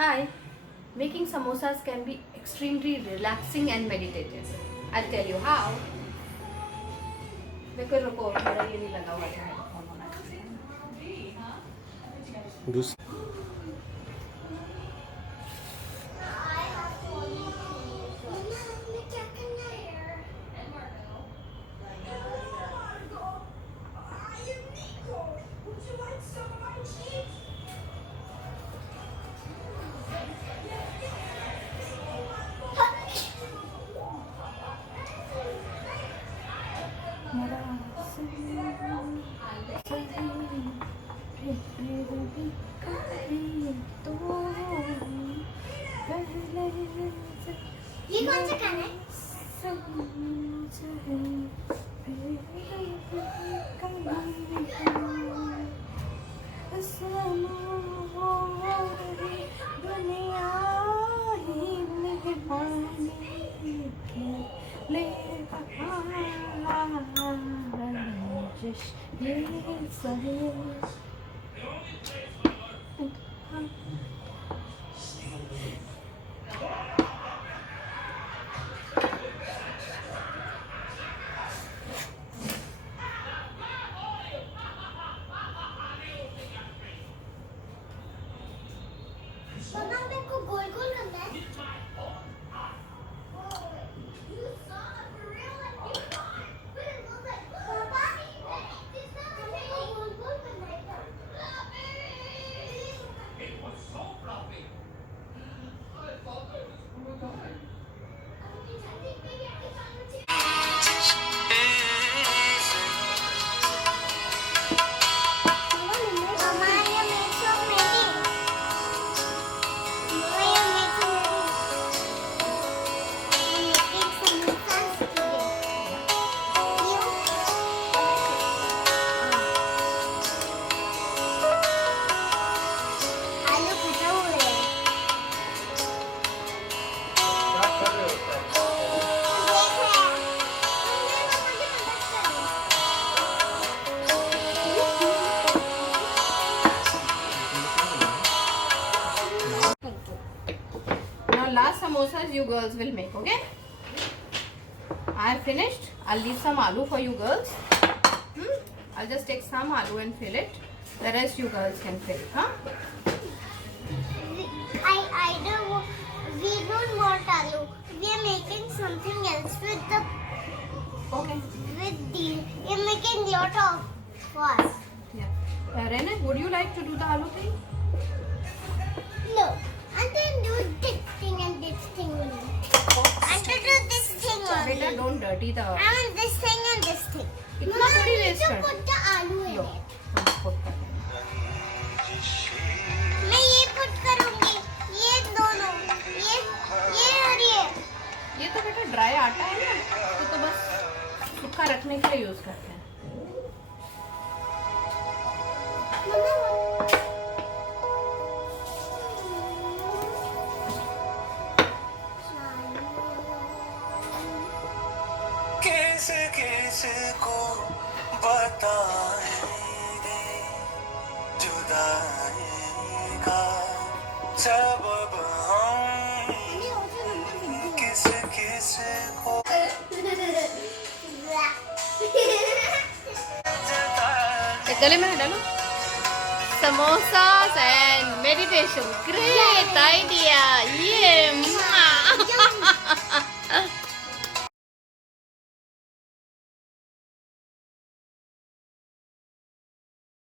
Hi, making samosas can be extremely relaxing and meditative. I'll tell you how. देखो रुको मेरा ये नहीं लगा हुआ है हेडफोन होना चाहिए। ये कौन सा गाना है? Ranjish Hi Sahi. मम्मा मेरे को गोल गोल करना है। Now last samosas you girls will make, okay? I have finished. I'll leave some aloo for you girls. I'll just take some aloo and fill it. The rest you girls can fill, huh? We don't want aloo. We are making something else with the. Okay. We are making lot of fast. Yeah. Rene, would you like to do the aloo thing? No. And then do this thing and this thing only. And to do this thing only. Beta, don't dirty the. I want this thing and this thing. इतना थोड़ी waste to कर. put the aloo in low, it. हम put कर देंगे. मैं ये put करूँगी. ये दोनों. ये और ये. ये तो बेटा ड्राई आटा है ना, तो बस सूखा रखने के लिए यूज करते हैं. किस को बताएंगे जुदाई का सबब हम किस को गले में डालो. Samosas and meditation. Great idea.